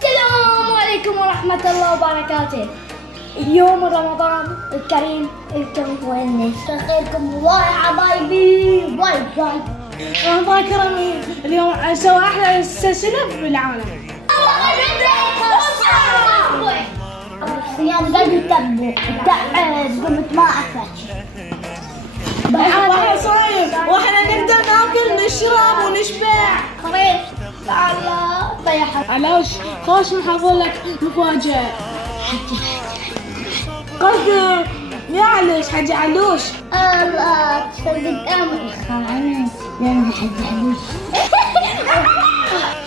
السلام عليكم ورحمة الله وبركاته. يوم رمضان الكريم انتم وين خيركم الله يا حبايبي. باي باي. رمضان كريم. اليوم اسوي احلى سلسلة في العالم. الصيام قاعد يتبع قمت ما عرفت. واحنا صايم واحنا نقدر ناكل نشرب ونشبع. خريج الله طيحت. علاش خوش نحضر لك مفاجأة. قصدي معلش حجي علوش. الله تصدق امي خانت لان حجي علوش.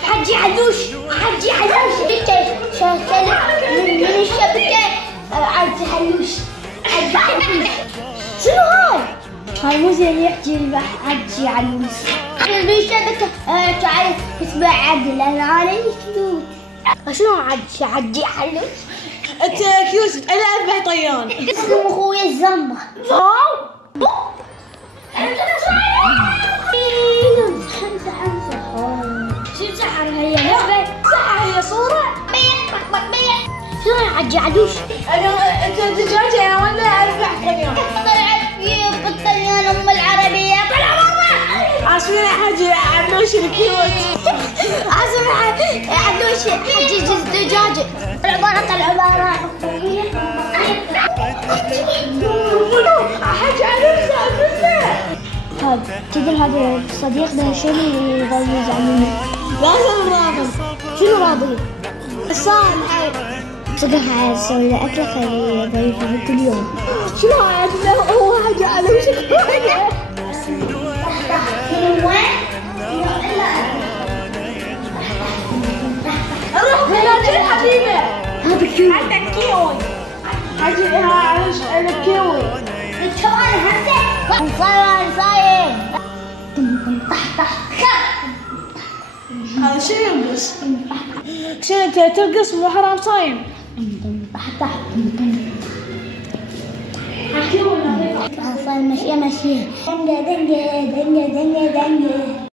حجي علوش حجي علوش شكل من الشبكة. حجي علوش حجي علوش. شنو هاي؟ هاي مو زين يحكي حجي علوش. من الشبكة تعال اسمع عدل انا كيوت. شنو حجي علوش؟ انت كيوت انا اذبح طيان. اسم اخويا الزمة. حمزة شو سحر هي لعبة؟ صح هي صورة؟ شنو حجي علوش؟ انت دجاجة ولا اذبح طيان؟ طلعت في الطيان ام العربية. طلع برا. عشان حجي علوش الكيوت. عشان علوش حجي دجاجة. طلع برا. حجي علوش هذا تدري هذا صديقنا شنو يظل يزعلني؟ لازم راضي. شنو راضي؟ صالح صدق حاسوي له أكلة خيرية ضيفة كل يوم. شنو هاي؟ هو حجي علوش من وين؟ روح فين حبيبي؟ هذا كيوي. عندك كيوي. حجي علوش الكيوي. كمان هسه صايم. هذا شنو يرقص؟ شنو انت ترقص مو حرام صايم؟ صايم ماشية دنجة